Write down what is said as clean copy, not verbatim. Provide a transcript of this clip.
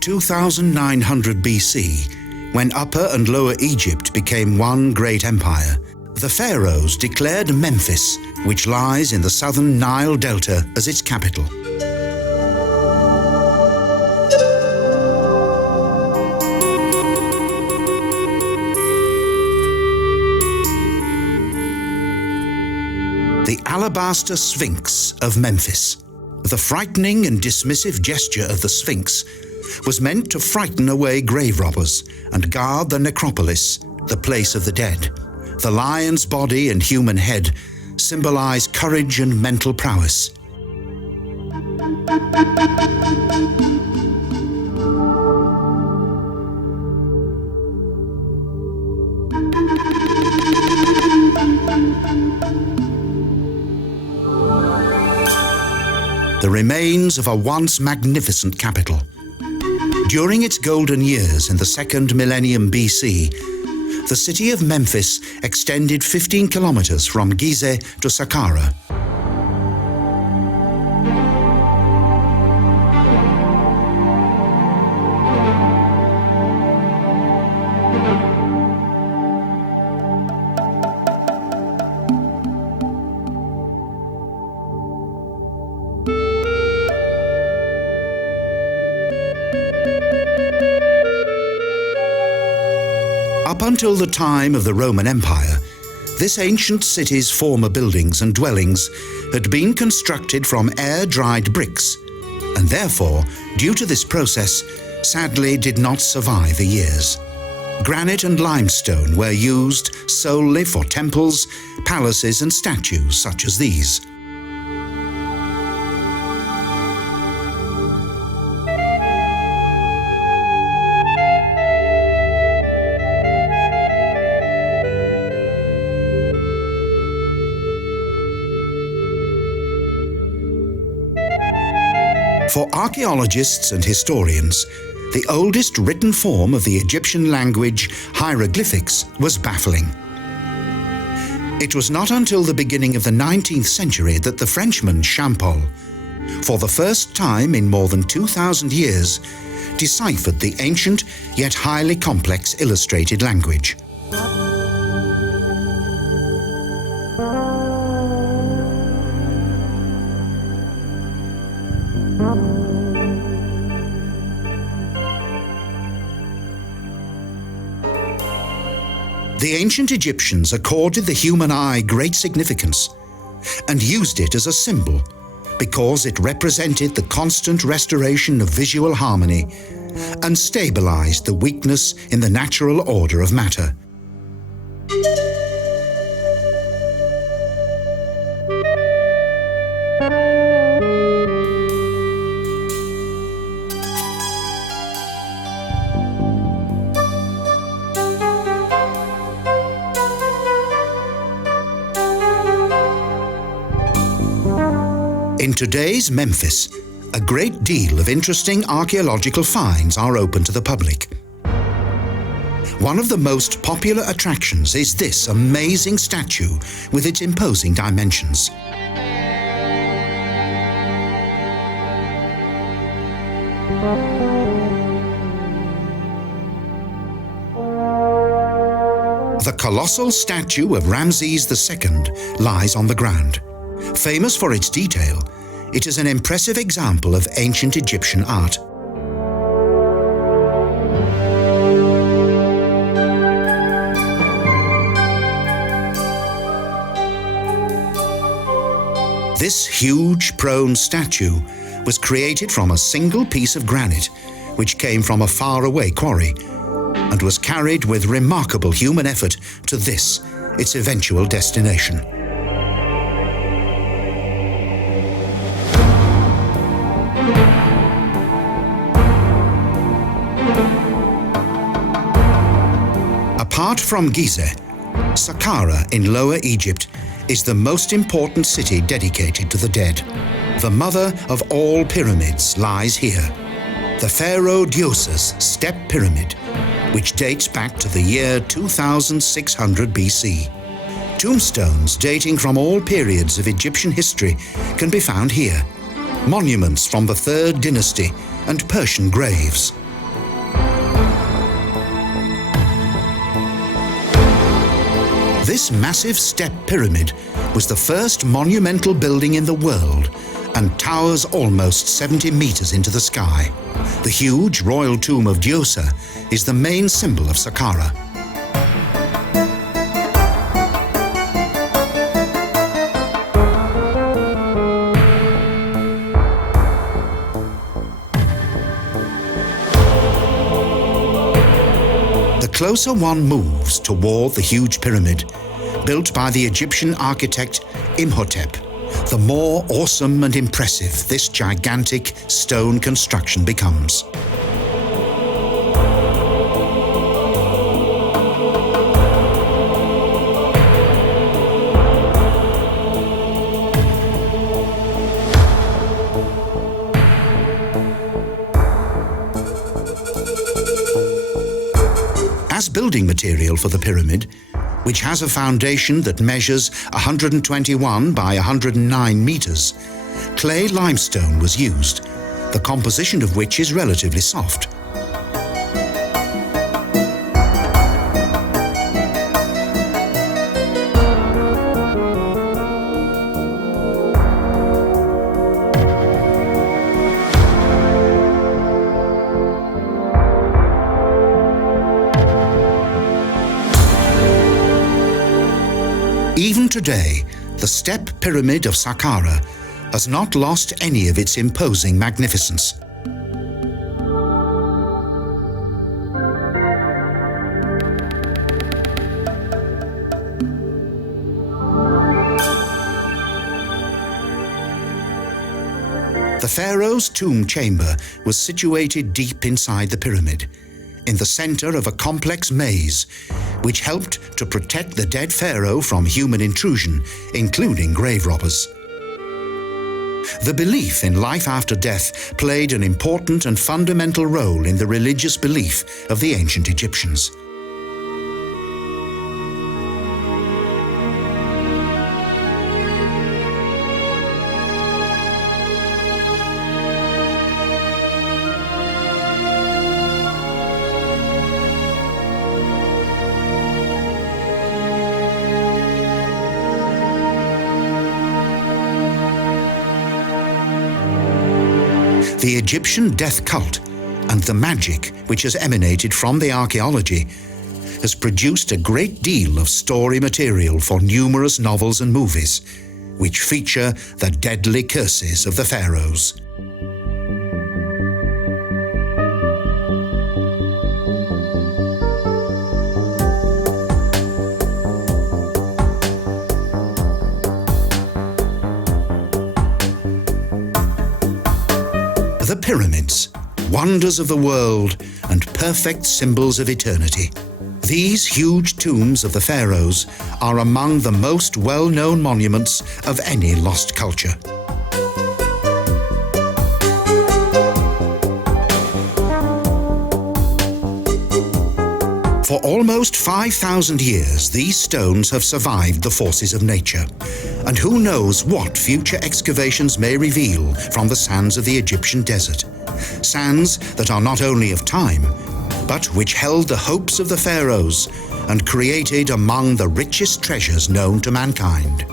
2900 BC, when Upper and Lower Egypt became one great empire, the Pharaohs declared Memphis, which lies in the southern Nile Delta, as its capital. The alabaster Sphinx of Memphis. The frightening and dismissive gesture of the Sphinx was meant to frighten away grave robbers and guard the Necropolis, the place of the dead. The lion's body and human head symbolize courage and mental prowess. The remains of a once magnificent capital. During its golden years in the second millennium BC, the city of Memphis extended 15 kilometers from Gizeh to Sakkara. Up until the time of the Roman Empire, this ancient city's former buildings and dwellings had been constructed from air-dried bricks, and therefore, due to this process, sadly did not survive the years. Granite and limestone were used solely for temples, palaces, and statues such as these. For archaeologists and historians, the oldest written form of the Egyptian language, hieroglyphics, was baffling. It was not until the beginning of the 19th century that the Frenchman Champol, for the first time in more than 2,000 years, deciphered the ancient yet highly complex illustrated language. The ancient Egyptians accorded the human eye great significance and used it as a symbol because it represented the constant restoration of visual harmony and stabilized the weakness in the natural order of matter. In today's Memphis, a great deal of interesting archaeological finds are open to the public. One of the most popular attractions is this amazing statue with its imposing dimensions. The colossal statue of Ramses II lies on the ground. Famous for its detail, it is an impressive example of ancient Egyptian art. This huge prone statue was created from a single piece of granite, which came from a faraway quarry, and was carried with remarkable human effort to this, its eventual destination. Apart from Gizeh, Sakkara in Lower Egypt is the most important city dedicated to the dead. The mother of all pyramids lies here, the Pharaoh Djoser's step pyramid, which dates back to the year 2600 BC. Tombstones dating from all periods of Egyptian history can be found here. Monuments from the 3rd dynasty and Persian graves. This massive step pyramid was the first monumental building in the world and towers almost 70 meters into the sky. The huge royal tomb of Djoser is the main symbol of Sakkara. The closer one moves toward the huge pyramid, built by the Egyptian architect Imhotep, the more awesome and impressive this gigantic stone construction becomes. As building material for the pyramid, which has a foundation that measures 121 by 109 meters, clay limestone was used, the composition of which is relatively soft. Even today, the step pyramid of Sakkara has not lost any of its imposing magnificence. The Pharaoh's tomb chamber was situated deep inside the pyramid, in the center of a complex maze, which helped to protect the dead pharaoh from human intrusion, including grave robbers. The belief in life after death played an important and fundamental role in the religious belief of the ancient Egyptians. The Egyptian death cult and the magic which has emanated from the archaeology has produced a great deal of story material for numerous novels and movies, which feature the deadly curses of the pharaohs. The pyramids, wonders of the world and perfect symbols of eternity. These huge tombs of the pharaohs are among the most well-known monuments of any lost culture. For almost 5,000 years, these stones have survived the forces of nature, and who knows what future excavations may reveal from the sands of the Egyptian desert. Sands that are not only of time, but which held the hopes of the pharaohs and created among the richest treasures known to mankind.